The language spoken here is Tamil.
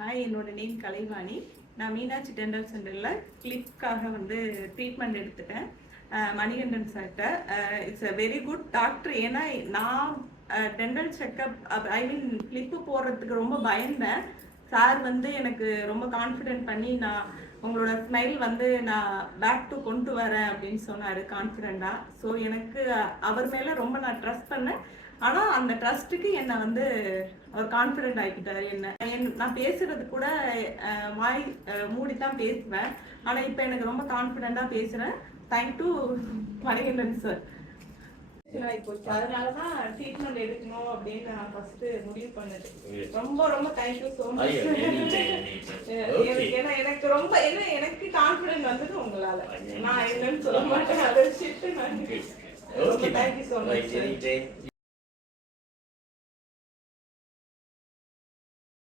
ஹாய், என்னோட நேம் கலைவாணி. நான் மீனாட்சி டென்டல் சென்டரில் கிளிப்காக வந்து ட்ரீட்மெண்ட் எடுத்துட்டேன் மணிகண்டன் சார்கிட்ட. It's a very good doctor. ஏன்னா நான் டென்டல் செக்கப் ஐ மீன் கிளிப்பு போடுறதுக்கு ரொம்ப பயந்தேன். சார் வந்து எனக்கு ரொம்ப கான்ஃபிடென்ட் பண்ணி நான் உங்களோட ஸ்மைல் வந்து நான் பேக் டு கொண்டு வரேன் அப்படின்னு சொன்னார் கான்ஃபிடென்ட்டாக. ஸோ எனக்கு அவர் மேலே ரொம்ப நான் ட்ரஸ்ட் பண்ணேன். ஆனால் அந்த ட்ரஸ்ட்டுக்கு என்னை வந்து அவர் கான்ஃபிடென்ட் ஆகிக்கிட்டாரு. நான் பேசுறது கூட வாய் மூடி தான் பேசுவேன். ஆனால் இப்போ எனக்கு ரொம்ப கான்ஃபிடென்ட்டாக பேசுகிறேன். Thank to Manikandan sir. அதனாலதான் ட்ரீட்மெண்ட் எடுக்கணும் அப்படின்னு நான் ஃபர்ஸ்ட் முடிவு பண்ணது. ரொம்ப ரொம்ப தேங்க்யூ ஸோ மச். ஏன்னா எனக்கு ரொம்ப எனக்கு கான்ஃபிடென்ட் வந்தது உங்களால. நான் என்னன்னு சொல்ல மாட்டேன், அதை வச்சுட்டு நான் தேங்க்யூ ஸோ மச்.